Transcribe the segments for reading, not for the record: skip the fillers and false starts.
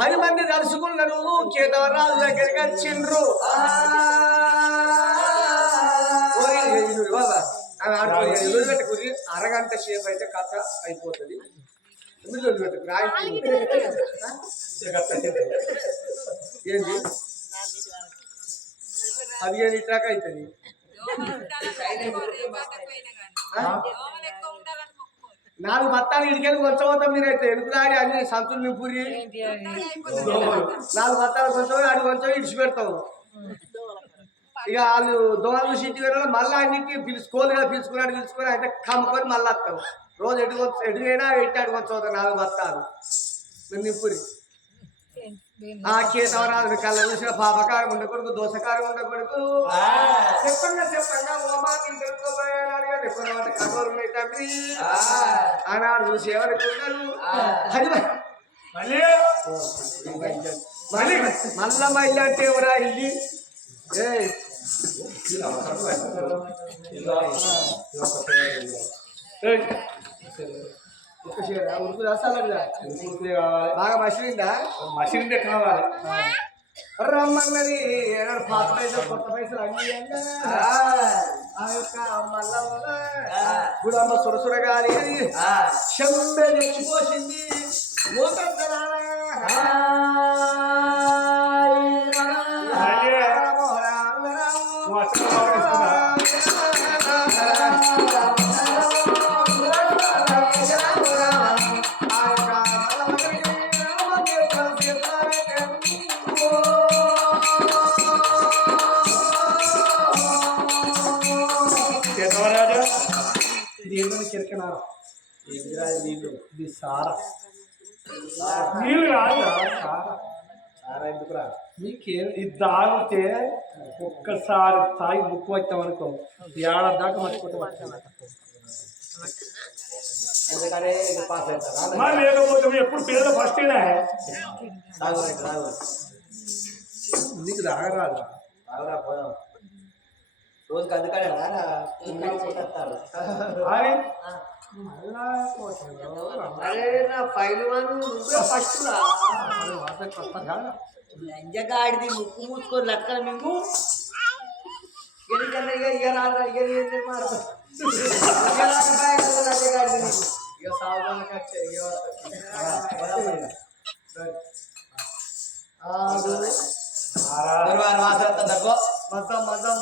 10 మంది తలుసుకున్నారు. కేదారరాజు దగ్గరికి వచ్చిండ్రు. వదిలిపెట్టుకుని అరగంట సేపు అయితే కథ అయిపోతుంది. ఏంటి 15 ట్రాక్ అవుతుంది. 4 బత్తాలు ఇడికెళ్ళి కొంచెం మీరైతే ఎనుకులాడి అన్ని సంతులు నింపురి. 4 బత్తాలు కొంచెం ఆడి కొంచెం ఇడిచి పెడతావు. ఇక వాళ్ళు దోమలు సీటి వేరే మళ్ళీ అన్నింటికి పిలుచుకోలుగా పిలుచుకుని అయితే కమ్ముకొని మళ్ళీ వస్తావు. రోజు ఎటుగైనా ఎట్టాడు కొంచెం 4 బత్తాలు మేము నింపురి. ఆ కేశవరాజు కళ్ళ చూసిన పాపకారం ఉండకూడదు, దోషకారం ఉండకూడదు. చెప్పంగా ఓమాకి తెలుసుకోబోయాడు కఠోరు ఉన్నాయి తండ్రి. ఆనాడు చూసి ఎవరుకున్నారు మళ్ళా మళ్ళీ అంటే ఎవరా ఇల్లి ఉడుకు రసాలదా బాగా మసిలిందే కావాలి. రమ్మన్నది ఏనాడు పాత పైసలు కొత్త పైసలు అన్ని ఆ యొక్క మల్లమ్మ గుడమ్మ సురసురగాలి శంబే తెచ్చిపోసింది. ఇది సారా నీళ్ళు కాదు సారా ఎందుకురా మీకేం ఇది తాగితే ఒక్కసారి తాగి ముక్కు వచ్చాం అనుకో ఏడాది దాకా మర్చిపోతాం. లేకపోతే ఎప్పుడు పిల్లలు ఫస్ట్ నీకు తాగరాదు పోదాం రోజుకి అందుకనే లంజగాడిది ముక్కు మూసుకొని లెక్కల మేము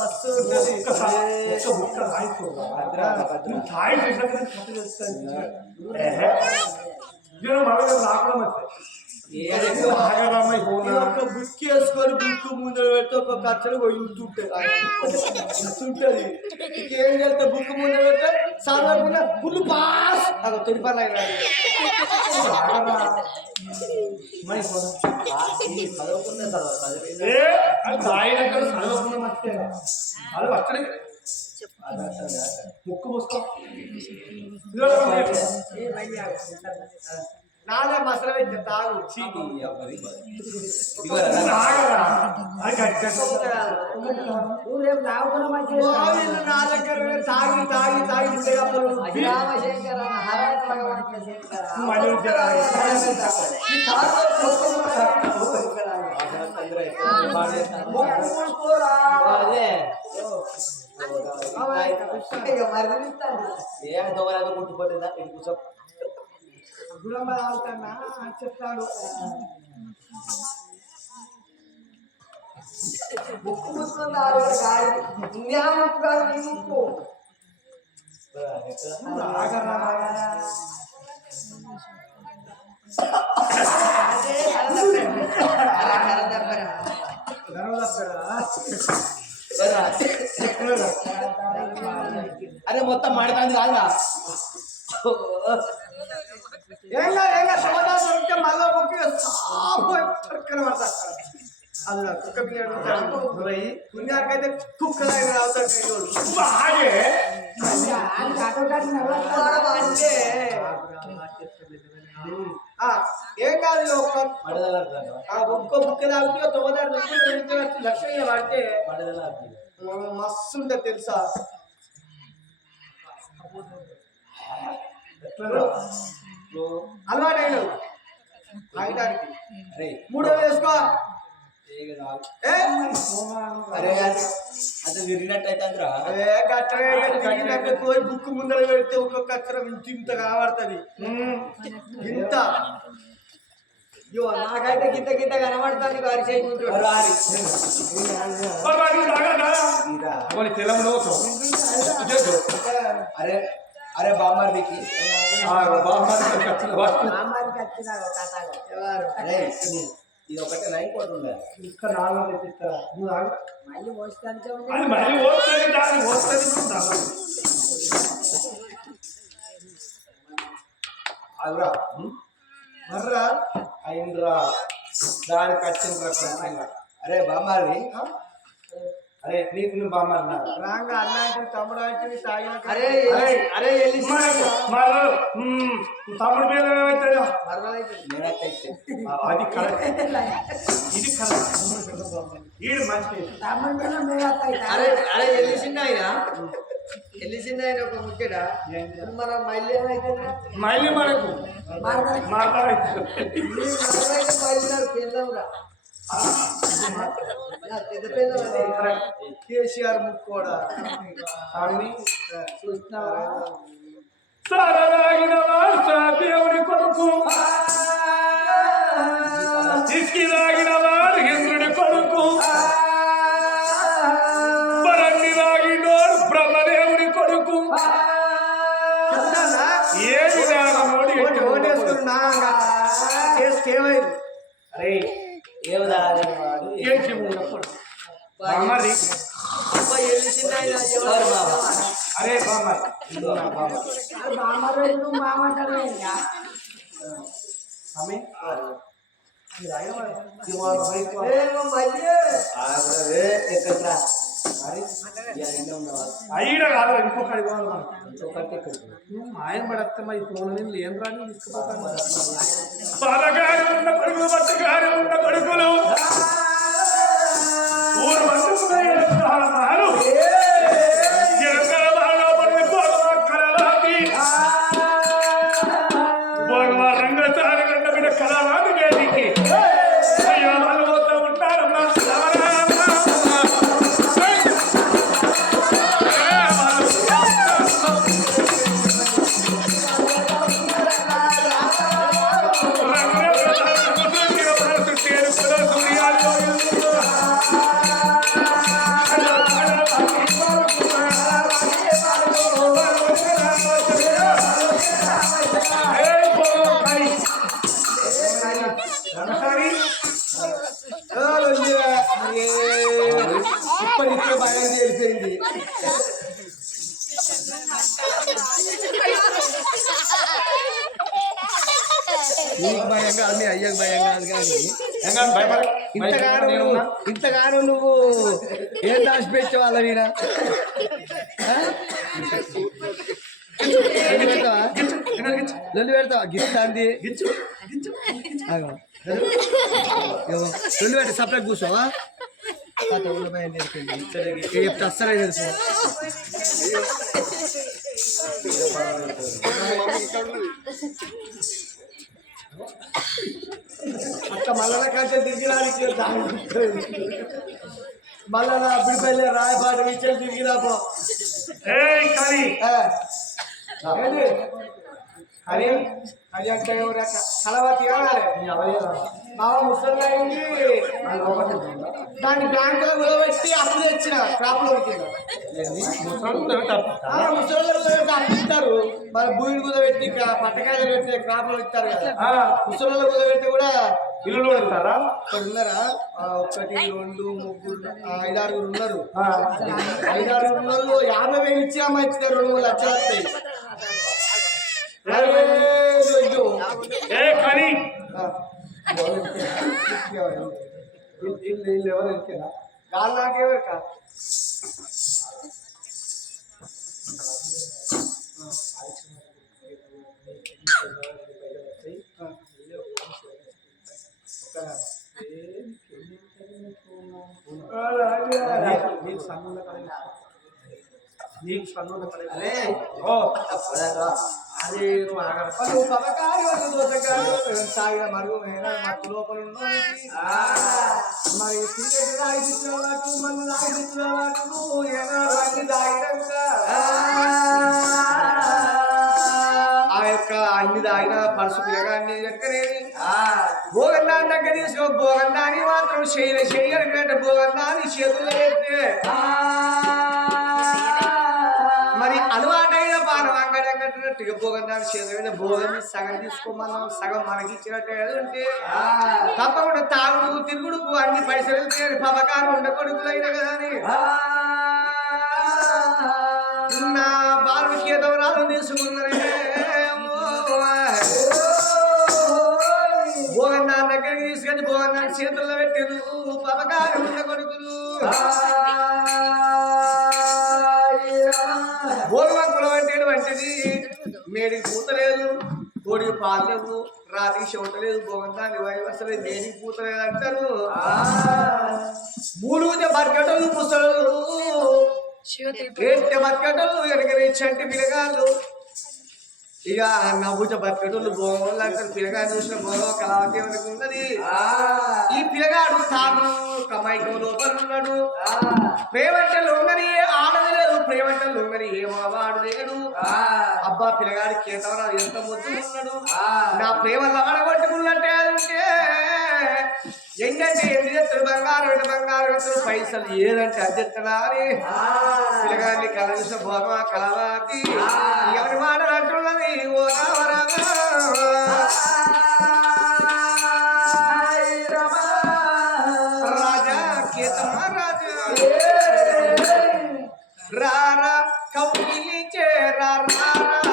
మస్తు బుక్ వేసుకొని బుక్ ముందు పెడితే ఒక ఖర్చులు పోతుంటది. ఏం చేస్తే బుక్ ముందు పెడితే సాధారణ ఫుల్ పాస్ అదో తొలిపల్లి అయినా ముక్కు మూసుకో నాదే మసల పెట్టి తాగు నా దగ్గర తాగి తాగి తాగి కొట్టుకోలేదా ఇది కూర్చో గుళంబ తాగుతున్నా చెప్తాడు. ముక్కు ముసుకొని ముక్కు కాదు నీ ముక్కు అరే మొత్తం మాడతాంది కాదురా ఏంగా సమాధానం ఉంటే మళ్ళా ముక్కు చక్కన పడతాడు. అది కుక్క పుణ్యానికైతే కుక్కలైన అవుతాడు. ఏం కాదు ఒక్క బుక్క తాగితే 9 లక్షలు పడితే మస్తు ఉంటుంది తెలుసా. అలవాటైన ఆగడానికి అరే 3 వేసుకో ఏ అరే అది విరిగినట్టయితే అందురా ఏ గట్టగా తిరిగినాక పోయి బుక్ ముందర పెడితే ఒక్కొక్క అక్షరం ఇంత కనబడుతుంది ఇంత అయ్యో నాకైతే గింత గింత కనబడుతుంది గారి చేయకుంటాడు అరే అరే బామ్మర్దికి అరే ఇది ఒకటే నైన్ కోట్ ఉండాలి ఇక్కడ 4 తెచ్చిస్తారా నువ్వు ఆగు. అదురా మర్రా అయిందిరా దానికి వచ్చింది అరే బామ్మారి అరే నీకు నువ్వు బామ్మారి రాంగ అన్న అంటే తమ్ముడు అంటే తాగిన అరే అరే వెళ్ళి తమ్ముడు పేరు ఏమవుతాడు నేనైతే అది కరెక్ట్ ఇది కరెక్ట్ ఈడు మంచి అరే అరే వెళ్ళిసింది ఆయన వెళ్ళిసింది ఆయన ఒక ముఖ్యడా మన మళ్ళీ ఏమైతే మళ్ళీ మనకు మాట్లాడచ్చు పెద్ద పెద్ద కేసీఆర్ ముక్కు కూడా చూస్తున్నావా సారదాగిన దేవుని కొడుకు తీసుకురాగిన వాడు ఇంద్రుడి కొడుకు బరంగి రాగినోడు బ్రహ్మదేవుడి కొడుకు ఏది రాగమోడి అరే ఏమదాడు ఏం చెప్పుకున్నప్పుడు మరి అరే బామ్మారి అయిన కాదు ఇంకొకటి పోవాలి ఆయన పడతా మరి ఫోన్ ఏం రాని తీసుకుపోతాను బాలగారి ఉన్న కొడుకులు బట్టగారి ఉన్న కొడుకులు ఊరు వండుకున్నాడు రంగసారి గంట బిడ్డ కళారాజు వేదికి అయ్యో వాళ్ళు పోతా ఉంటారమ్మా ఇప్పటికే బాగా తెలిసింది నీకు భయం కాదు మీ అయ్యకు భయం కాదు కానీ ఇంతగానో నువ్వు ఏం దాచిపెట్టే వాళ్ళ వీణ లొల్లి పెడతావా గిస్తాంది లొల్లి పెట్టి సపరేట్ కూర్చోవా చెప్తే అస్సలే తెలుసు అక్క మల్లన కంటే దిగిరానికి మల్లన బిడిపల్లి రాయపాటి విచ్చలు దిగిరాపో కానీ అది అది అంటే ఎవరు కలవతి బాబా ముసలి అయింది దాన్ని బ్యాంక్ లో పెట్టి అప్పు తెచ్చిన క్రాప్ లోకి ముసలి ఇస్తారు మరి భూమిని కుదబెట్టి పట్టకాయలు పెట్టి క్రాప్ లో ఇస్తారు కదా ముసలి కుదబెట్టి కూడా ఇల్లు పెడతారా ఇక్కడ ఉన్నారా 1 2 3 5 6 ఉన్నారు 5 6 ఉన్నోళ్ళు 50,000 ఇచ్చి అమ్మ ఇచ్చిన 2 లక్షలు వస్తాయి కానీ ఇల్లు ఎవరు ఎక్కేనా గాలి నాకేవారు కాదు నీకు సన్నుండ అరే ఓ అది వాళ్ళు పథకాలు వాళ్ళు దోసకాలు తాగిన మరుగు మత్తు లోపల ఉన్నోనికి. మరి సిగరెట్ తాగిపించిన వాడు మందు తాగిపించిన వాడు ఏనాడు అన్ని తాగినాక ఆ యొక్క అన్ని తాగిన పరుసు పిల్లగాన్ని ఎక్కనేది భోగన్నాన్ని దగ్గర తీసుకో భోగన్నాన్ని మాత్రం చెయ్యాలి భోగన్నాన్ని చేతుల్లో పెడితే మరి అలవాటైన పానం అంగడి కట్టినట్టుగా భోగన్నాన్ని చేతులైన భోగం సగం తీసుకోమన్నాం సగం మనకి ఇచ్చినట్టు ఉంటే తప్పకుండా తాగుడు తిరుగుడుకు అన్ని పైసలు వెళ్తే పథకాలు ఉండకొడుకులైన కదా అని నా బాలుకి ఏదో రాదు తీసుకున్నదే భోగన్నాన్ని దగ్గరికి తీసుకొని భోగన్నాన్ని చేతుల్లో పెట్టిరు పథకాలు ఉండకొడుకులు భోగవంతులు వంటిది మేడికి పూతలేదు కోడికి పాలు లేవు రాత్రికి చెవటలేదు భోగంతాన్ని వయవసలేదు మేడికి పూతలేదు అంటారు మూలుగుతే బతికేటోళ్ళు ముసలు ఏంటి బతికేటోళ్ళు ఎనకని చంటి పిల్లగాళ్ళు ఇక నవ్వుత బతికేటోళ్ళు భోగం వాళ్ళు అంటారు పిల్లగాడు చూసిన భోగం కళావతి ఎవరికి ఉన్నది ఈ పిల్లగాడు తాను కమాయికం లోపల ఉన్నాడు ప్రేమంటలు ఉన్నది ఆడది లేదు ప్రేమంటలు ఉన్నది ఏమో వాడు లేడు అబ్బా పిల్లగాడి కేతవరాలు ఎంత ముద్దు ఉన్నాడు నా ప్రేమలో ఆడగొట్టుకున్నట్టే అంటే ఏంటంటే ఎన్ని ఎత్తులు బంగారం ఎటు బంగారం ఎత్తులు పైసలు ఏదంటే అద్దెత్తడా అని పిల్లగాడిని కలవిస భోగమా కలవాతి ఎవరి మాటలు అంటున్నది ఓ రాజా కేతమ్మ రాజా రారా కౌగిలి చేరా రారా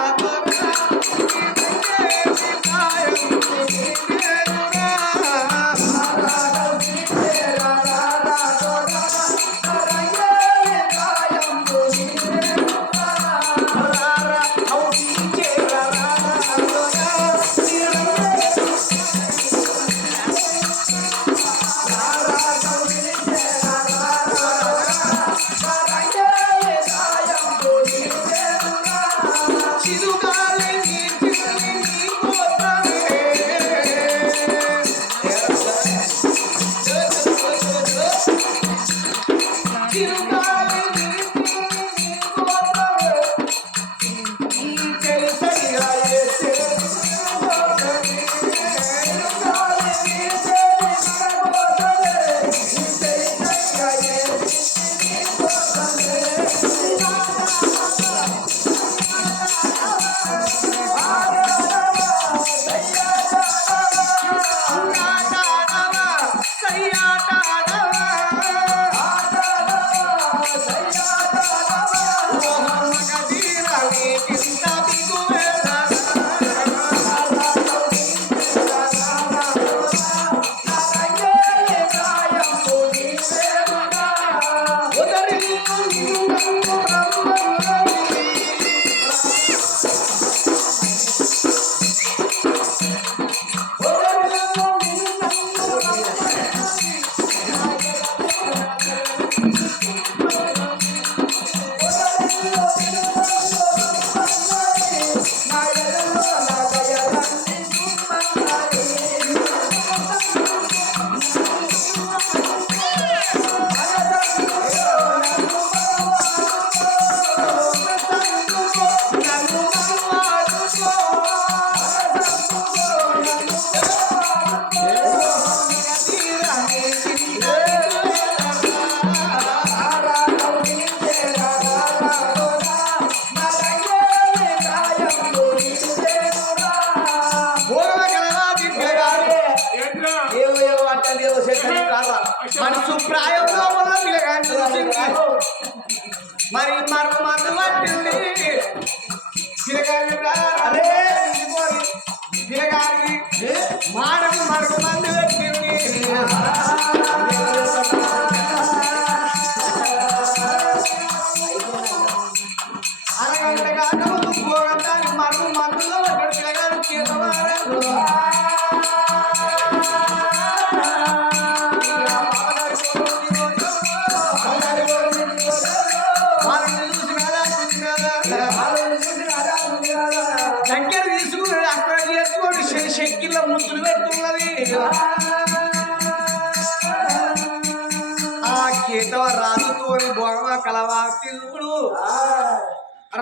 కేతవ రాజుతోని భోగమ కలవా తిరుగుడు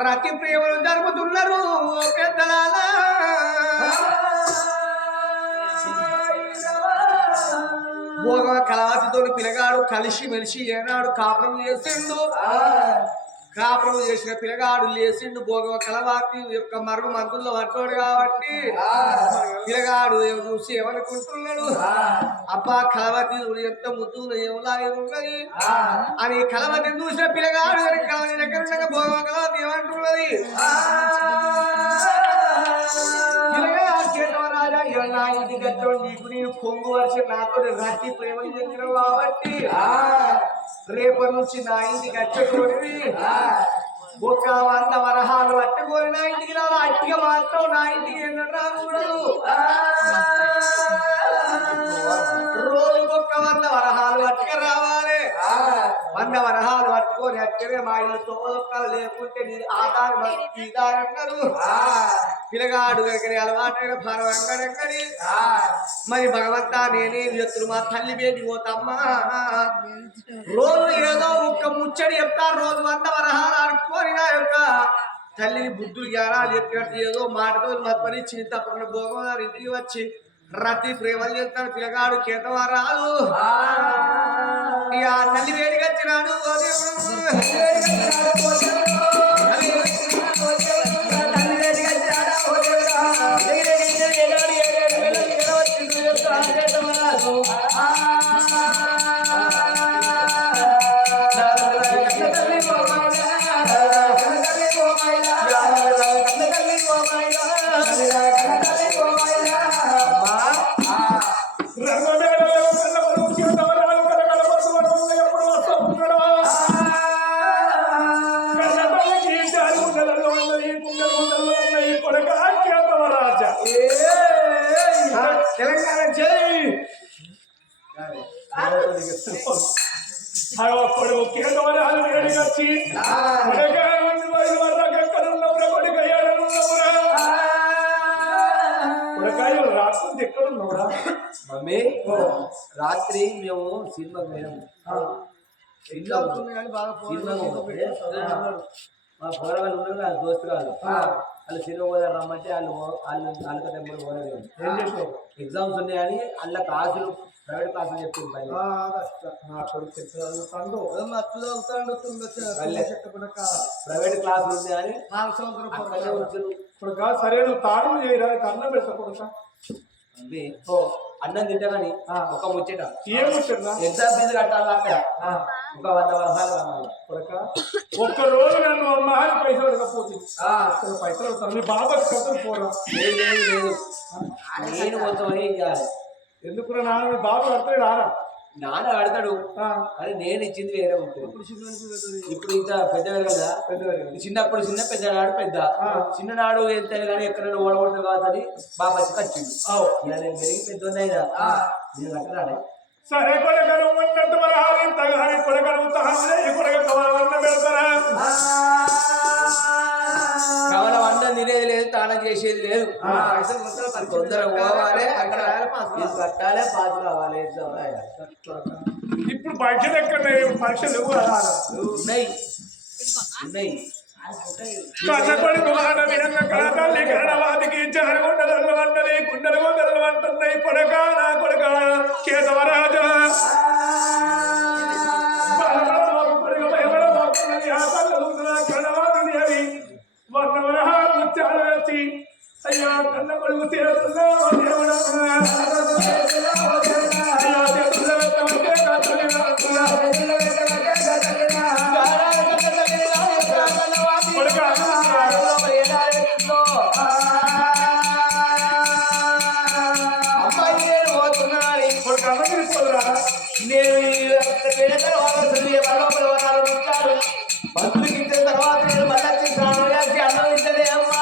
రతి ప్రేమలు జరుపుతున్నారు ఓ పెద్దలాలా భోగమ కలవాతితోని పిల్లగాడు కలిసి మెలిసి ఏనాడు కాపురం చేసిండు కాపురం చేసిన పిల్లగాడు లేచిండు భోగవ కలవాతి యొక్క మరుగు మందుల్లో పట్టాడు కాబట్టి పిల్లగాడు చూసి ఏమనుకుంటున్నాడు అబ్బా కలవతి ఎంత ముద్దులు ఏమలాగే ఉన్నది అని కలవతిని చూసిన పిల్లగాడు కలవతి దగ్గర ఉండగా భోగవ కలవతి ఏమంటున్నది రాజా నా ఇంటికి వచ్చాడు నీకు నేను కొంగు వర్ష నాతో రాత్రి ప్రేమలు చెందినవు కాబట్టి రేపటి నుంచి నా ఇంటికి వచ్చేటోడివి ఒక 100 వరహాలు పట్టుకొని నా ఇంటికి రావాలి అట్టిగా మాత్రం నా ఇంటికి ఎన్నడూ రాకూడదు రోజుకొక్క 100 వరహాలు పట్టుక రావాలి 100 వరహాలు పట్టుకొని అక్కడే మా ఇల్లు తోలొక్కలు లేకుంటే నీ ఆధారం అన్నారు పిల్లగాడు దగ్గర అలవాటైన పరవంగడెక్కడి మరి భగవంతా నేనే వ్యక్తులు మా తల్లి బేటి పోతమ్మా రోజు ఏదో ఒక్క ముచ్చడి చెప్తా రోజు 100 వరహాలు ఆడుకొని నా యొక్క తల్లిని బుద్ధులు జ్ఞానాలు చెప్పినట్టు ఏదో మాటతో మప్పనిచ్చి తప్పకుండా భోగం ఇంటికి వచ్చి రతి ప్రేమలు చేస్తాడు పిల్లగాడు కేతవారాలు ఇక తల్లి వేడికి వచ్చినాడు తెలంగాణ జై కొడుకు కేతవరాలు వేడికొచ్చి రాత్రి ఎక్కడున్నావురా మమ్మీ రాత్రి మేము సినిమాకి పోయాము మా పోరగాళ్ళు ఉన్నారు కదా దోస్తు కాదు వాళ్ళు సినిమా పోదారు రమ్మంటే వాళ్ళ టెంపుల్ పోలేదు ఏం చేసావు ఎగ్జామ్స్ ఉన్నాయని వాళ్ళ క్లాసులు ప్రైవేట్ క్లాసులు చెప్తుంది ప్రైవేట్ క్లాసులు ఉన్నాయని ఇప్పుడు సరే నువ్వు తాడు చేయరా అన్నం పెట్టకూడదు అన్నం తింటా కానీ ఒక ముచ్చట ఏం ముచ్చట ఎగ్జామ్ ఫీజు కట్టాలంట ఒక 100 వరహాలు కావాలి ఒక్క రోజు నన్ను అమ్మ పైసలు అడగపోతుంది పైసలు వస్తాను మీ బాబా కథలు పోరా లేదు నేను మొత్తం ఇవ్వాలి ఎందుకు నాన్న మీ బాబు కడతాడు రారా నాన్న కడతాడు కానీ నేను ఇచ్చింది వేరే ఉంటుంది ఇప్పుడు ఇంకా పెద్దవారు కదా చిన్నప్పుడు చిన్న పెద్దనాడు పెద్ద చిన్ననాడు వెళ్తాను కానీ ఎక్కడ ఓడగొడతాడు కాదని బాబా కట్టిండు నేను పెరిగి పెద్ద ఉన్నాయిదా నేను కట్టరాడే సరే కొడగలు ఉన్నట్టు మరి ఆవింతగాని కొడగలు కొడగ కవలవన్న పెడతారా కవల వంట తినేది లేదు తానం చేసేది లేదు తొందర పోవాలి అక్కడ కట్టాలి పాస్ రావాలి ఇప్పుడు పరీక్షలు ఎక్కడ పరీక్షలు ఉన్నాయి ఉన్నాయి కొడుకు మాట వినంగా కళాతల్లి కరణవాదికి జరగొండలు వంటని కుండలు గొండలు వంటున్నాయి కొడక నా కొడక కేశవరాజా కరణవాదిని అని 100 వరహాలు ముత్యాలు వచ్చి అయ్యా కన్న కొడుకు తీరుతున్నా మంత్రికి ఇచ్చిన తర్వాత నేను మళ్ళీ అన్నం ఇచ్చలే అమ్మా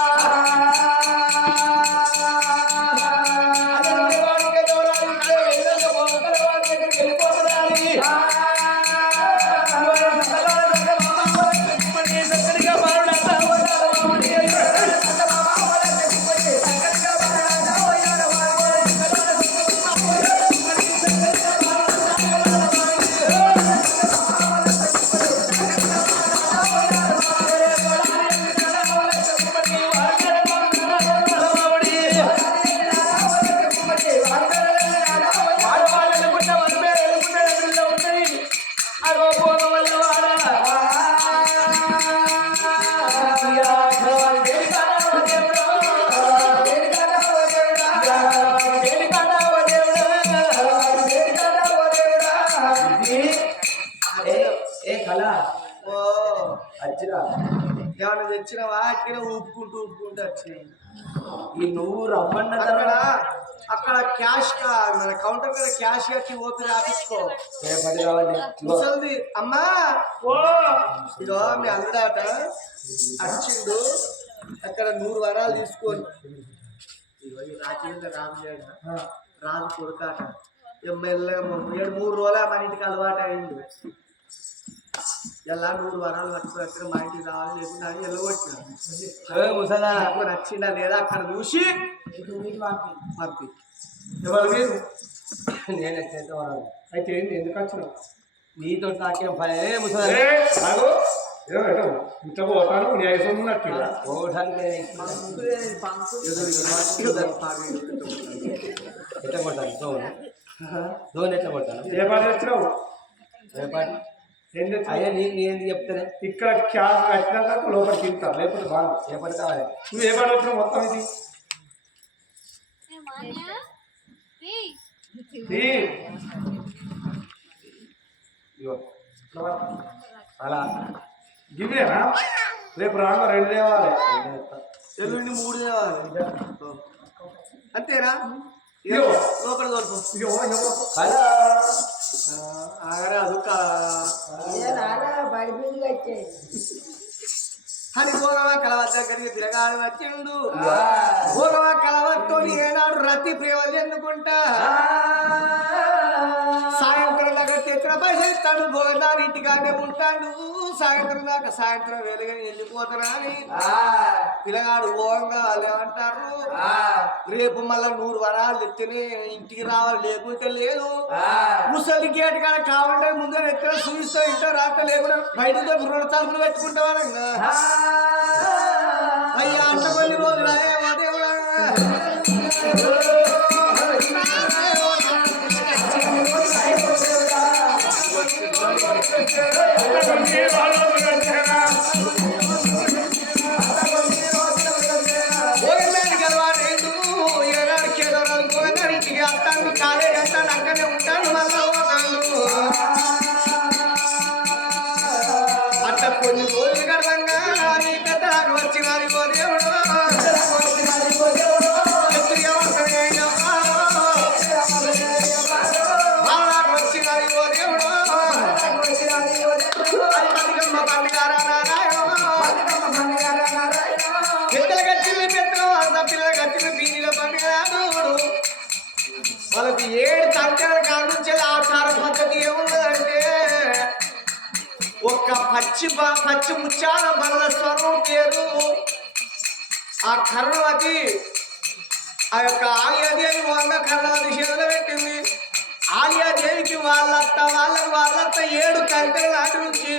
వచ్చిన వాటికి ఊపుకుంటూ వచ్చినాయి. ఈ నువ్వు రమ్మన్న అక్కడ తర్వాత అక్కడ క్యాష్ మన కౌంటర్ మీద క్యాష్ కట్టి ఓపి రాపించుకో. రేపటి కావాలి ముసలిది అమ్మా ఓ ఇదో మీ అల్లుడాట వచ్చిండు అక్కడ 100 వరాలు తీసుకొని రాజు రాజు కొడుకాట మెల్లగా 3 రోజులు మన ఇంటికి అలవాటు అయింది. ఎలా 100 వరాలు పట్టుకుని అక్కడ మా ఇంటికి రావాలి లేకుండా అని వెళ్ళగొట్టినాడు. ముసలా నచ్చిందా లేదా అక్కడ చూసి పంపి. ఎవరు మీరు నేను ఎట్లయితే వరాలు అయితే ఏంది ఎందుకు వచ్చినావు నీతో నాకేం పని ముసలా ఇంట్లో పోతాను న్యాయసం ఉన్నట్టు పోవడానికి ఎట్లా కొట్టాను దోని ఎట్లా కొట్టాను ఏ పాట తెచ్చినావు రేపటి ఏం తెచ్చినావు అయ్యా నీకు ఏంది చెప్తానే ఇక్కడ క్యాష్ కట్టినాక లోపలికి తింటారు లేకపోతే బాగా రేపటి కావాలి నువ్వు ఏ పాట వచ్చినావు మొత్తం ఇది ఇగో అలా గివేనా రేపు రాగా 2 తేవాలి ఎల్లుండి 3 తేవాలి అంతేనా ఇగో లోపల దొరుకు ఇగో ఆగరా అది అని భోగవా కలవద్ద దగ్గరికి తిరగాడు వచ్చిండు. భోగవా కలవత్తో ఏనాడు రతి ప్రేమలు ఎందుకుంటా సాయంత్రం దాకా తెచ్చిన పైసలు ఇస్తాడు. భోగదాని ఇంటికానే ఉంటాడు. సాయంత్రం దాకా సాయంత్రం వెలుగా వెళ్ళిపోతారా అని పిల్లగాడు భోగంగా వాళ్ళు ఏమంటారు రేపు మళ్ళా 100 వరాలు తెచ్చినే ఇంటికి రావాలి లేకుంటే లేదు. ముసలి గేట్ కాడ కావాలంటే ముందే ఎక్కడ చూపిస్తా ఇంట్లో రాక లేకుండా బయటతో 2 తలుపులు పెట్టుకుంటావారంగా అయ్యా అంత కొన్ని రోజులు ఇంటికి వస్తాను కాలేజ్ వస్తాను అక్కడే ఉంటాను మళ్ళా అట్లా కొన్ని రోజులు గడవంగా నీ పెద్ద వచ్చినది ఓ దేవుడు వచ్చినది ఓ దేవుడు బతుకమ్మ పెద్దలు కట్టిన పిల్లలు కట్టిన బీనీల పండుగ వాళ్ళకి 7 సంఖ్యల కాడ నుంచి ఆచార పద్ధతి ఏమున్నదంటే ఒక్క పచ్చి ముచ్చాల బల్ల స్వరం పేరు ఆ కర్ణవతి ఆ యొక్క ఆలియాదేవి వంగ కర్ణవతి చేతులు పెట్టింది. ఆలియాదేవికి వాళ్ళత్త 7 సంఖ్యల నాటి నుంచి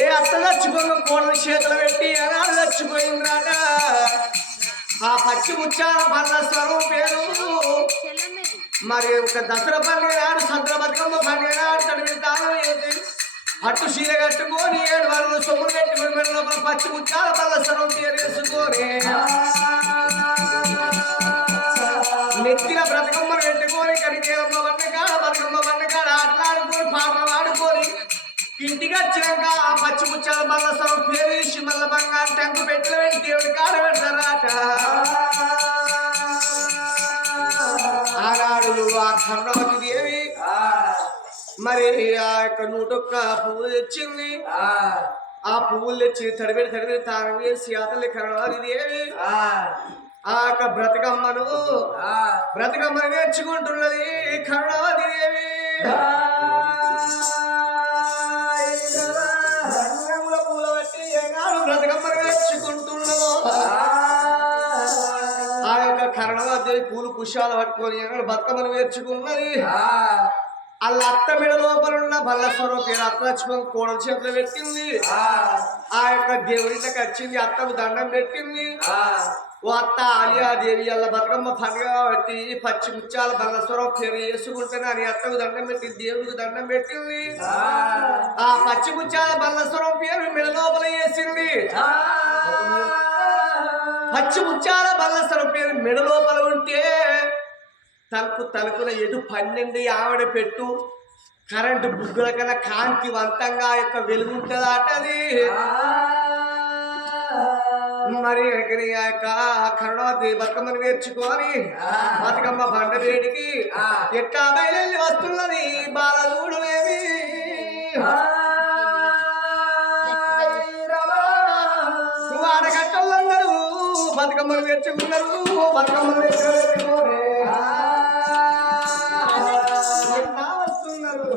ఏ అత్త చచ్చిపోయిన కోడలు చేతులు పెట్టి ఏనాడు చచ్చిపోయిందట. ఆ పచ్చి ముచ్చాల బల్ల స్వరం పేరు మరి ఒక దసరా పండుగ నాడు సంద్ర బతుకమ్మ పండుగ నాడు తడివి దానం వేసి పట్టు చీర కట్టుకొని 7 వరలు సొమ్ములు పెట్టుకుని మెడ లోపల పచ్చి ముచ్చాల బల్లసరం తీరేసుకొని నెత్తిన బ్రతకమ్మను పెట్టుకొని కడిగేరమ్మ బతుకమ్మ బండకాడ ఆటలాడుకొని పాటలు ఆడుకొని ఇంటికి వచ్చినాక ఆ పచ్చి ముచ్చాల బల్లసరం పేరేసి మళ్ళీ బంగారు టంకు పెట్టిన పెట్టి దేవుడి కాడ పెడతారాట. ఆనాడు ఆ కర్ణవతి దేవి మరి ఆ యొక్క 101 పువ్వులు తెచ్చింది. ఆ పువ్వులు తెచ్చి తడిబెడి తానం చేసి అతల్లి కర్ణవతి దేవి ఆ యొక్క బ్రతకమ్మను నేర్చుకుంటున్నది కర్ణవతి దేవి. పూల బట్టి ఏనాడు బ్రతకమ్మను నేర్చుకుంటున్నదో ఆ యొక్క కర్ణవతి దేవి పూలు పుష్పాలు పట్టుకొని ఏనాడు బతుకమ్మను నేర్చుకున్నది. వాళ్ళ అత్త మెడ లోపల ఉన్న బల్లస్వరం పేరు అత్త లక్ష్మణ్ కోడల చేతులు పెట్టింది. ఆ యొక్క దేవుడికి వచ్చింది. అత్తకు దండం పెట్టింది. ఓ అత్త ఆలియాదేవి అల్ల బతుకమ్మ పండుగ కాబట్టి పచ్చి ముత్యాల బల్లస్వరం పేరు వేసుకుంటున్నా అని అత్తకు దండం పెట్టింది. దేవుడికి దండం పెట్టింది. ఆ పచ్చి ముత్యాల బల్లస్వరం పేరు మెడ లోపల వేసింది. పచ్చి ముత్యాల బల్లస్వరం పేరు మెడ లోపల ఉంటే తలుకున ఎటు 12 ఆవిడ పెట్టు కరెంటు బుగ్గుల కన్నా కాంతివంతంగా యొక్క వెలుగుంటుందట. అది మరి ఎక్కడి కరుణాది బతుకమ్మని వేర్చుకొని బతుకమ్మ బండ వేడికి ఎట్లా బయలు వస్తున్నది బాలదూడులేవి ఆడగట్టలందరూ బతుకమ్మలు వేర్చుకున్నారు బతుకమ్మలు వేర్చుకోరే ఎట్లా వస్తున్నారు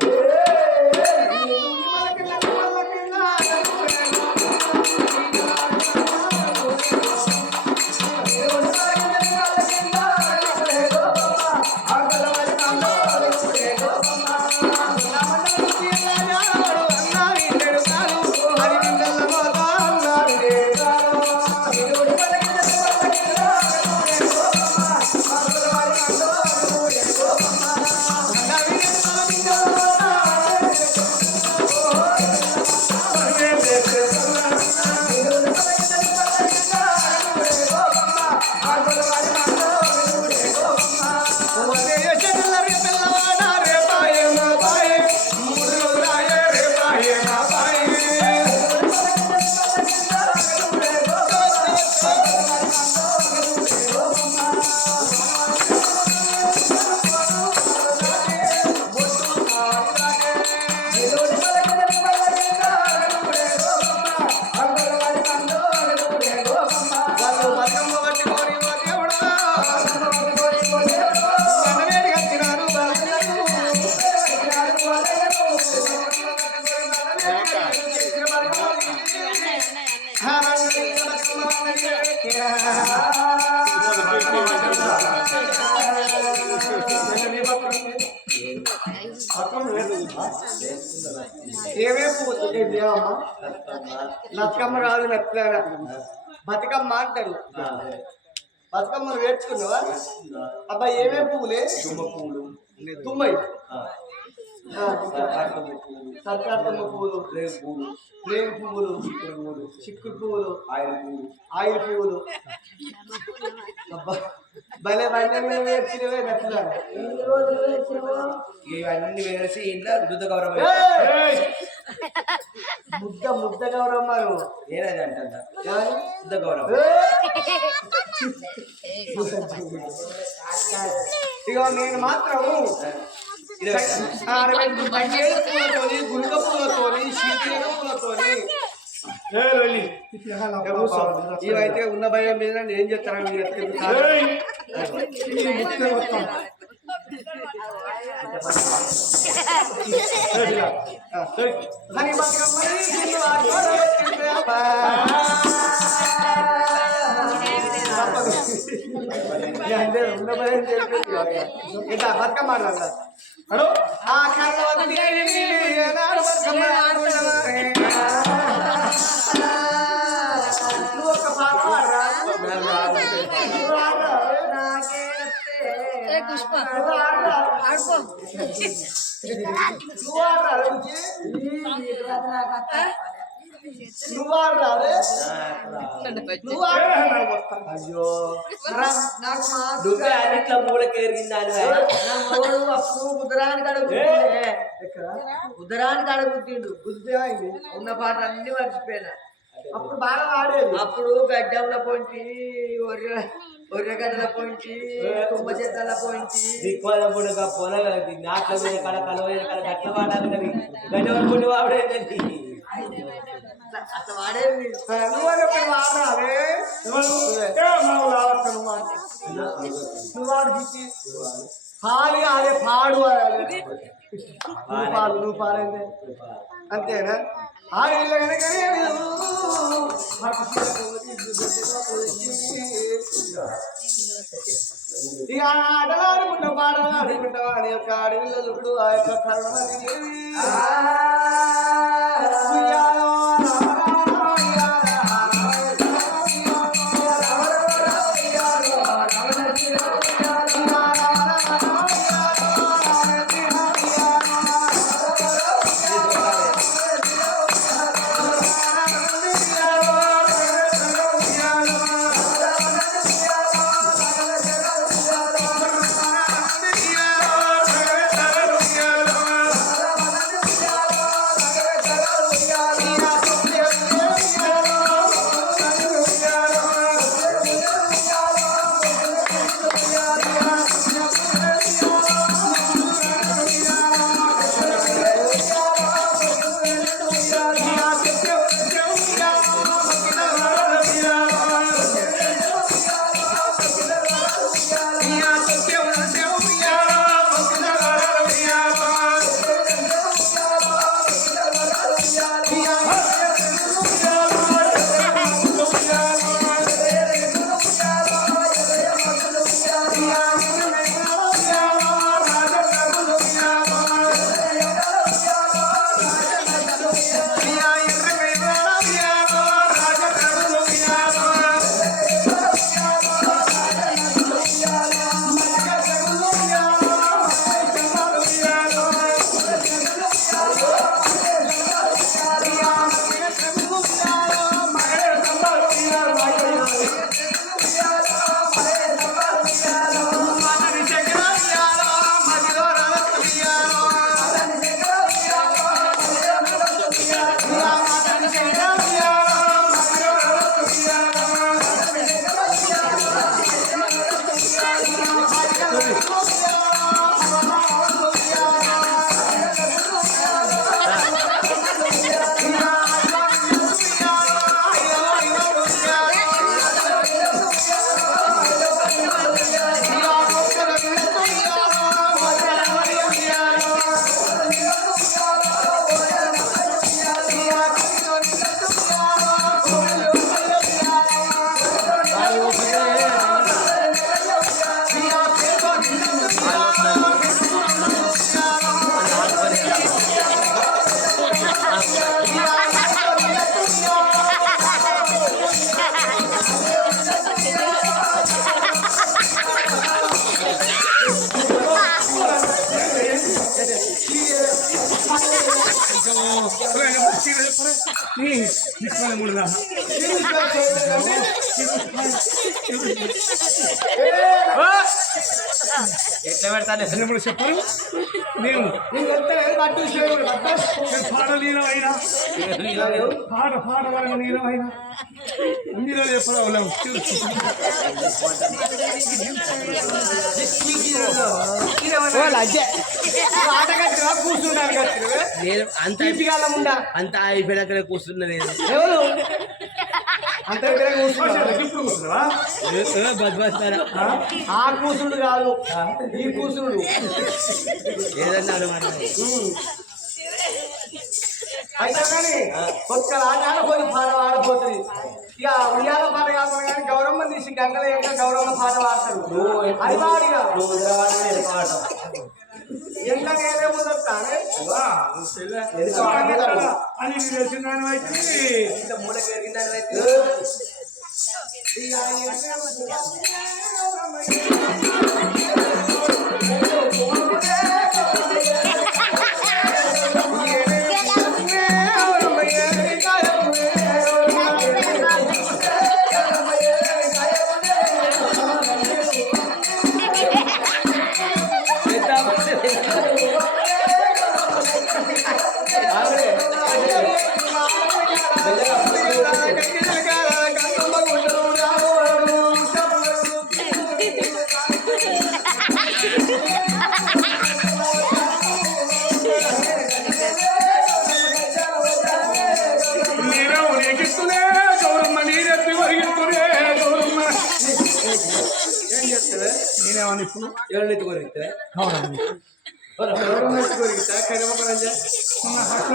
ఏమే పోతుంది దేవమ్మ లతకమ్మ రాదు మెత్తగా బతుకమ్మ అంటారు బతుకమ్మను వేర్చుకున్నావా అబ్బాయి ఏమే పువ్వులే తుమ్మై సర్కారమ్మ పువ్వులు రేగు పువ్వులు చిక్కుడు పువ్వులు ఆయిల్ పువ్వులు అబ్బా భలే బండి వేర్చినవే నచ్చలా ఇవన్నీ వేసి ఇంట్లో రుద్ద గౌరవం ముద్ద గౌరమ్మ ఏనది అంటుందా రుద్ద గౌరవం ఇక నేను మాత్రం 60 పూలతోని గుండె పూలతోని శీతల పూలతోని ఇవైతే ఉన్న భయం మీద ఏం చేస్తారని అంటే ఉన్న భయం ఇట్లా బతుకమ్మ హలో ఆ కళ్ళ ఒక పాట అయ్యో నువ్వే అన్నిట్లో మూలకేరిందా ఉదరానికి అడుగుతుండు బుద్ధి అయింది ఉన్న పాట అన్ని మర్చిపోయినా అప్పుడు బాగా ఆడేది అప్పుడు గడ్డంల పొంటి ఒర్రగడ్డల పొంటి తుమ్మ చెత్తల పొంటి దిక్కుల పుడక పొలగ నాట్ల మీద కడ కలవైన కడ గట్ల వాడాలి గడ్డ వరకు వాడేదండి అట్లా వాడేది నువ్వు వాడాలి పాలి ఆడే పాడు నువ్వు పాలైందే అంతేనా ఆడేళ్ళ కనుకనే ఇక ఆటలు ఆడుకుంటావు పాటలు ఆడుకుంటావు అని యొక్క అడవిలో ఆ యొక్క కరుణమని ఎట్లా పెడతాను చెప్పరు నేను పట్టు పాడలీనమైనా పాడవాలని నీలమైనా మీరు చెప్పరా కూర్చుంటాను నేను అంత అంత అయిపోయినాక కూర్చున్నది ఎవరు అంత దగ్గర కూర్చుంటా ఇప్పుడు కూర్చున్నావా బద్మాస్తారా ఆ కూసుడు కాదు ఈ కూసుడు ఏదన్నా అనమాట అయితే కానీ ఒక్క ఆడపోయి పాట ఆడపోతుంది ఇక ఉయ్యాల పాట కాకుండా కానీ గౌరమ్మ తీసి గంగల యొక్క గౌరమ్మ పాట పాడతారు అది వాడిగా ఎంత నేనే ముందొస్తానే అని తెలిసిన దాని అయితే మూడ పెరిగిన అయితే నేనేమన్నా ఇప్పుడు ఎవరు ఎత్తుకోరిస్తే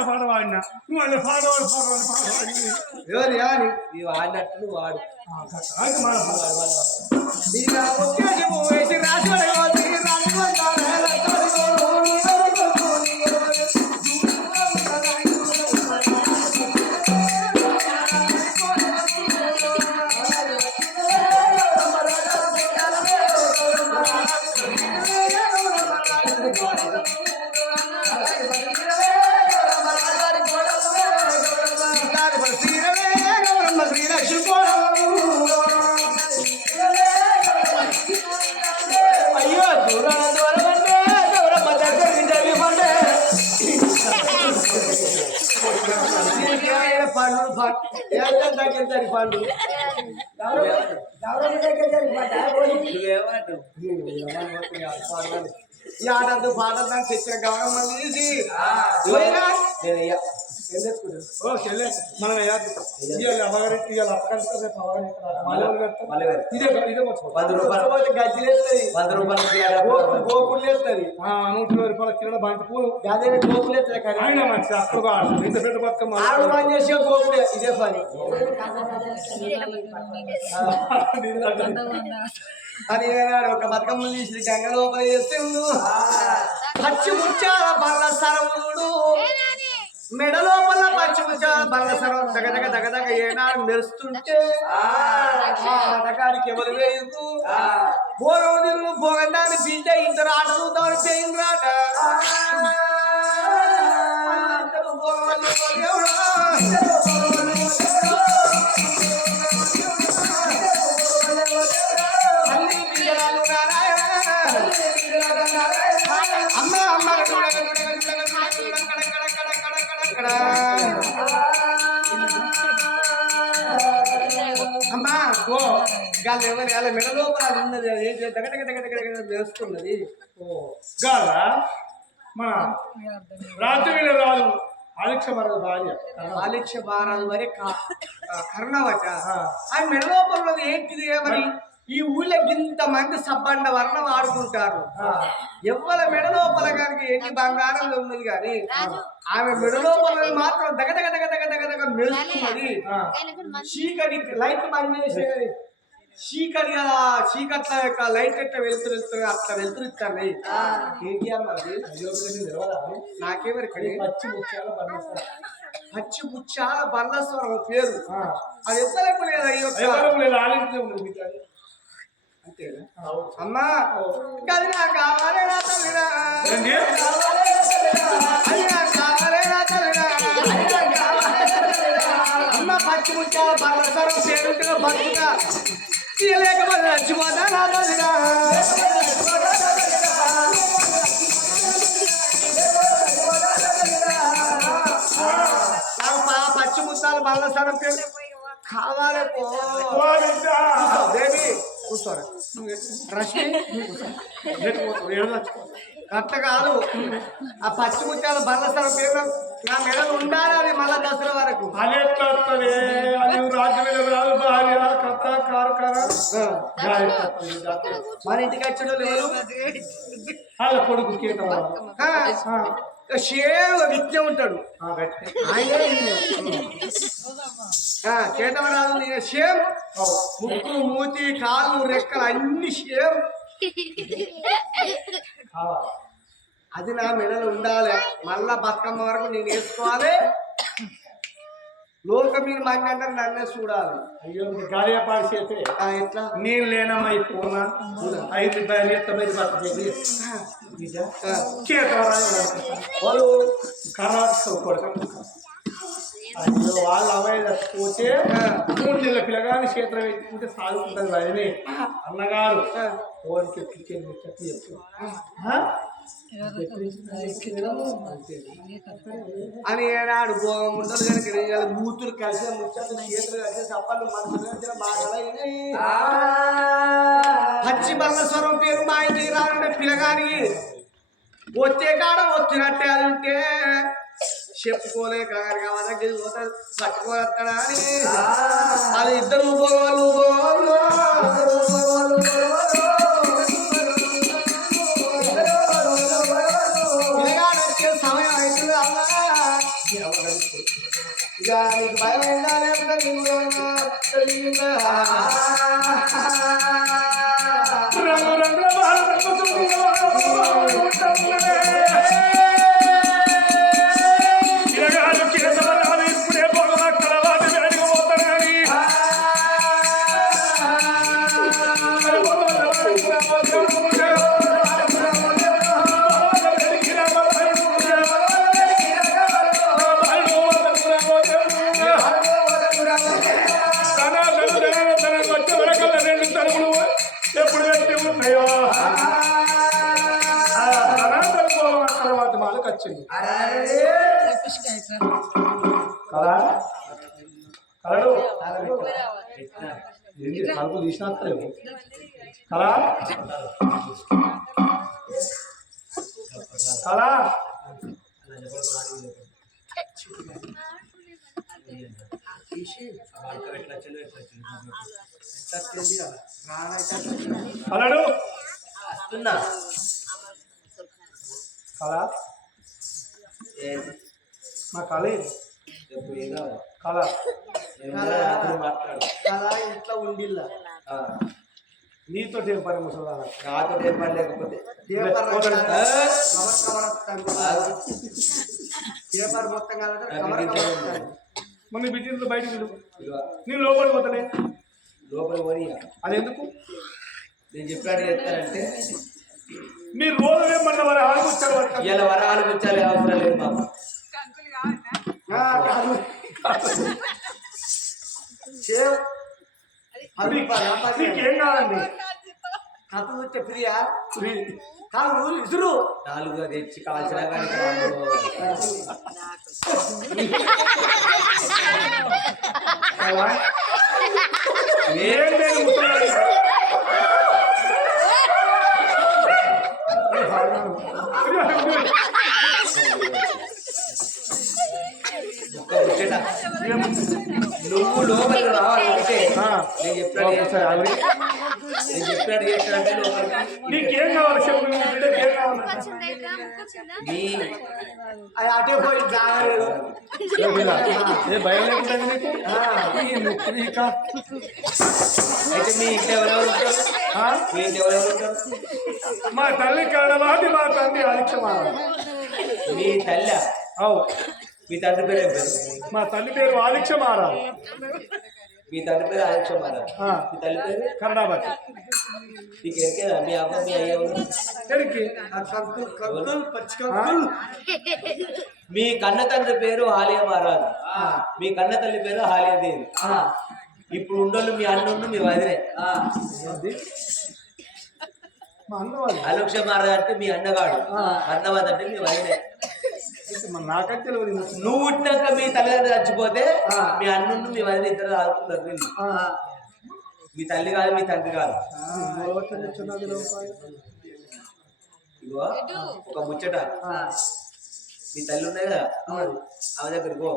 పాట పాడినా నువ్వు పాడవాడు ఎవరు యాని ఇవి వాడినట్టు వాడు అయ్యో దూరం దూరం అంటే గౌరమ్మ దగ్గరికి జరిగిపోతే పండు దగ్గర పండు నువ్వేమంటావు ఈ ఆటంతో పాటంతా తెచ్చిన గౌరమ్మ తీసి ఓ చెల్లె మనం ఇవాళ అమ్మగారికి ఇవాళ అప్పగలిస్తే రేపు అమ్మగారికి ఇదే ₹100 గజ్జిలేస్తుంది ₹100 గోకులు లేస్తుంది ₹120 కిలో బంతి పూలు అదే గోకులు లేస్తుంది ఆయన మంచి అక్కడ ఇంత పెద్ద బతుకమ్మ ఆరు పని చేసే గోకులే ఇదే పని అని ఒక బతుకమ్మ తీసి గంగ లోపల చేస్తే పచ్చి ముచ్చాల బల్ల సరముడు మెడ లోపల పచ్చి ముచ్చాల బల్ల సరం దగ్గర దగ్గర ఏనాడు మెరుస్తుంటే ఆటగాడికి ఎవరు వేయదు భోగం భోగండాన్ని బిడ్డ ఇంత ఆటలు దాని చేయింద్రాట అమ్మ అమ్మ అమ్మా ఓ గాలి ఎవరి అలా మెడ లోపల ఉన్నది అది దగ్గర వేస్తున్నది కాదా మన రాజవీణ రాజు ఆలక్ష్య భార్య ఆలక్ష్య భారాలు మరి కర్ణవట ఆ మెడ లోపల ఉన్నది ఏంటిది మరి ఈ ఊళ్ళో ఇంతమంది సబ్బండ వర్ణం ఆడుకుంటారు ఎవ్వల మెడ లోపల గారికి ఎన్ని బంగారంలో ఉన్నది కానీ ఆమె మెడ లోపల మాత్రం దగ్గర మెరుస్తున్నది చీకటి లైట్ బంద్ చేసేది చీకటి చీకట్ల యొక్క లైట్ ఎట్లా వెళ్తురు అట్లా వెళ్తురుస్తాను ఏంటి అన్నది నాకేమరి పచ్చి ముత్యాల బల్లస్వరం పేరు అది ఎత్తలకు లేదా అంతేనా అమ్మా అది నాకు కావాలి నా తల్లిరా అది నాకు కావాలి నా తల్లిరా ముత్యాల బల్లసరం పేరుంటే బతుకుతా లేకపోతే చచ్చిపోతా నా బతుగా నాకు పచ్చి ముత్యాల బల్లసరం పేరు కావాలి బేబీ కూర్చోరా రష్మి అట్లా కాదు ఆ పచ్చి ముత్యాల బల్లసరం పేరు నా మెడలు ఉండాలి అది మళ్ళా దసరా వరకు అది ఎట్లా వస్తుంది అది రాజ్యం రాదు భార్య కథ కార్ఖాన మన ఇంటికి వచ్చిన ఎవరు వాళ్ళ కొడుకు షేవ్ విద్య ఉంటాడు కేటవరాలు షేమ్ ముక్కు మూతి కాళ్ళు రెక్కలు అన్ని షేమ్ అది నా మెడలు ఉండాలి మళ్ళా బతుకమ్మ వరకు నేను వేసుకోవాలి లోక మీరు మంది అంటారు నన్నే చూడాలి అయ్యో గాలిపాడు చేస్తే ఎట్లా నేను లేనమ్మా ఇప్పుడు 5 రూపాయలు బతకేది వాళ్ళు కర్ణాటక కొడుకు అయ్యో వాళ్ళు అమ్మాయి చచ్చిపోతే 3 నెలల పిల్లగాని క్షేత్రం పెట్టుకుంటే సాగుతుంటుంది వదిలే అన్నగారు ఫోన్కి ఎక్కించేది చెప్పి చెప్పు అని ఏనాడు భోగం ఉండదు కనుక మూతులు కలిసి ముచ్చట్లు చేతులు కలిసి చప్పట్లు మనసులు బాగా పచ్చి బల్లస్వరం పేరు మా ఇంటికి రానుండే పిల్లగానికి వచ్చే కాడ వచ్చినట్టే అది ఉంటే చెప్పుకోలేక దగ్గరికి పోతాడు పట్టుకోలేస్తాడా అని అది ఇద్దరు భోగాలు సమయం అవుతుంది అమ్మా ఇక నీకు భయం అయిందా ఎప్పుడు పెట్టి ఉన్నాయో తర్వాత వాళ్ళకి వచ్చింది కదా కలడు ఏంటి కలుపు తీసినట్లేదు కలా కలా కలడు కళ మా కళ కళ అలా ఇంట్లో ఉండిల్లా నీతో ఏం పని ముసలా నాతో ఏం పని లేకపోతే పేపర్ మొత్తం కాదంటే మన బిడ్డలు బయటకు నేను లోపలికి పోతానే లోపల పోనీ అది ఎందుకు నేను చెప్పాడు చెప్తానంటే మీరు రోజు ఏమన్నా వారి ఆలోచించాలి ఇలా వరాలు కూర్చాలి అవసరం లేదు మాకు నీకేం కాదండి కథ వచ్చే ప్రియా కాదు ఊరు ఇసురు 4 తెచ్చి కాల్చినా కానీ నువ్వు లోపలికి రావాలి అంటే నేను చెప్పాడు చేస్తానంటే లోపలికి నీకేం కావాలి చెప్పు ఏం కావాలి అది అటే పోయి జాగలేదు ఏ భయం లేకుండా నీకు అయితే మీ ఇంట్లో ఎవరెవరు ఉంటారు మీ ఇంట్లో ఎవరెవరు ఉంటారు మా తల్లి కడవాది మా తండ్రి ఆదిత్యమా మీ తల్లి అవు మీ తండ్రి పేరు ఏం పేరు మా తల్లి పేరు ఆదిత్యమారా మీ తండ్రి పేరు ఆలక్ష మహారాజ్ మీ తల్లి పేరు కన్నడాబాద్ నీకు ఎరికేదా మీ అమ్మ మీ అయ్య ఎవరు? ఎడికి కంకుల్ కంకుల్ పచ్చి కంకుల్. మీ కన్న తండ్రి పేరు హాలియ మహారాజు మీ కన్న తల్లి పేరు హాలియాదేవి ఇప్పుడు ఉండోళ్ళు మీ అన్నుండు మీ వదిలే మా అన్న వాళ్ళు ఆలక్ష మహారాజ్ అంటే మీ అన్నగాడు అన్నవాద్ అంటే మీ వదిలే నాకంటే తెలియదు. నువ్వు పుట్టినాక మీ తల్లిదండ్రులు చచ్చిపోతే మీ అన్నుండు మీ వదిలి ఇద్దరు ఆడుకుంటారు వీళ్ళు. మీ తల్లి కాదు మీ తండ్రి కాదు. ఇగో ఒక ముచ్చట మీ తల్లి ఉన్నాయి కదా ఆమె దగ్గరికి పో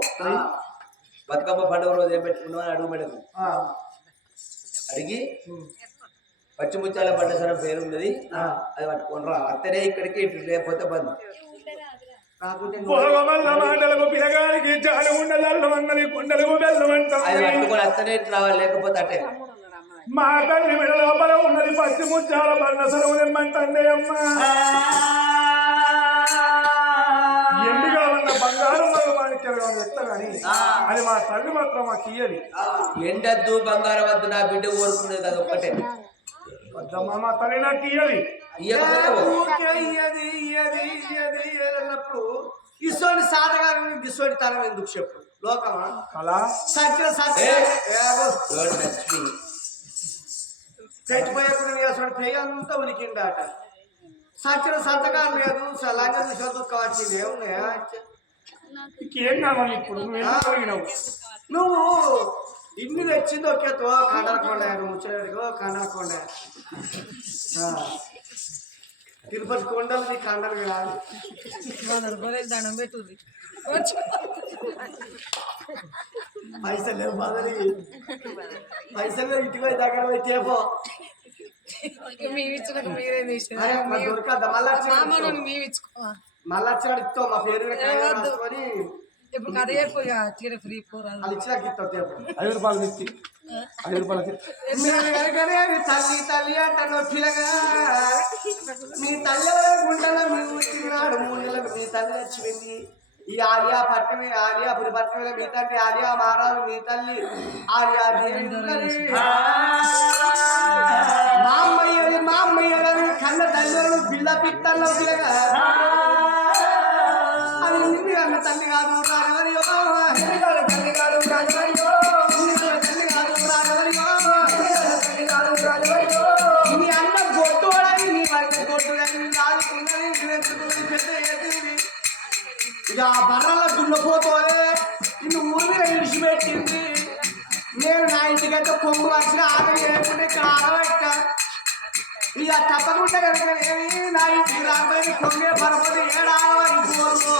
బతుకమ్మ పండుగ రోజు ఏం పెట్టుకున్నావు అని అడుగు మేడం అడిగి పచ్చి ముత్యాల పంట సరం పేరు ఉన్నది అది పట్టుకొని రా అత్తనే ఇక్కడికి లేకపోతే బంద్ మాటలకు పిల్లగానికి జాలి ఉండదు మంగళి కుండలకు బెల్లమంటాం అది పట్టుకొని అత్తనే రావాలి లేకపోతే అట్టే మా తల్లి మెడ లోపల ఉన్నది పచ్చి ముత్యాల బండ సరవు తెమ్మంటే అమ్మా ఎండుగా ఉన్న బంగారం మాణిక్యాలు ఎత్త కానీ అది మా తల్లి మాత్రం మాకు ఇయ్యది. ఎండద్దు బంగారం వద్దు నా బిడ్డ కోరుకునేది అది ఒక్కటే వద్దమ్మా మా తల్లి నాకు ఇయ్యది. ఇయ్యకపోతే పో. ఊరికే ఇయ్యది అన్నప్పుడు ఇసోటి సాధగారు ఇసోటి తనం ఎందుకు చెప్పు లోకమా కళ Satya Satya Don't touch me. చచ్చిపోయేప్పుడు అసలు పెయ్యి అంతా ఉనికిండాట సత్యన సంతకాలు లేదు లంగా చూసిన దుఃఖం వచ్చింది ఏమున్నాయా ఇంకేం కావాలి ఇప్పుడు నువ్వు ఎందుకు కలిగినావు? నువ్వు ఇన్ని తెచ్చింది ఒకేతో కండలకొండ ముచ్చడిగో కండలకొండ తిరుపతి కొండలు నీ కండలు కాదు దండం పెట్టుది పైసలు లేవు బదలి పైసలు లేవు ఇంటికి పోయి దగ్గర పోయి తేపో దొరకద్దా మళ్ళీ వచ్చినాడు ఇస్తావు మా పేరు రాసుకొని ఇప్పుడు కథ చెప్పు ఫ్రీ పోరాదు వాళ్ళు ఇచ్చినాక ఇస్తావు తేపో 5 రూపాయలు ఇచ్చి 5 రూపాయలకి తల్లి తల్లి అంటాను పిల్లగా మీ తల్లి గుండెలో మీరు తిన్నాడు 3 నెలలకు మీ తల్లి చచ్చిపోయింది ఈ ఆలియా పట్టమే ఆలియాపురి పట్టమే మీ తల్లి ఆలియా మహారాజు మీ తల్లి ఆలియా మా అమ్మయ్య కన్న తల్లి బిళ్ళ పిట్టల్లో పిల్లగా అది నిన్ను అన్న తల్లి కాదు రాజవరియో తల్లి కాదు రాజవరియో తల్లి కాదు రాజవరియో నీ అన్న గొడ్డోడని నీ వారికి గొడ్డులని రాజుకున్నది పెద్ద ఎదురు ఇక ఆ బర్రల దున్నపోతోనే నిన్ను ఊరి మీద విడిచిపెట్టింది నేను నా ఇంటికైతే కొంగు వచ్చిన ఆమె లేకుండా ఇక్కడ ఆడబెట్ట ఇక తప్పకుండా కనుక నా ఇంటికి రాబోయే కొంగే పరపతి ఏడాడవని కోరుకో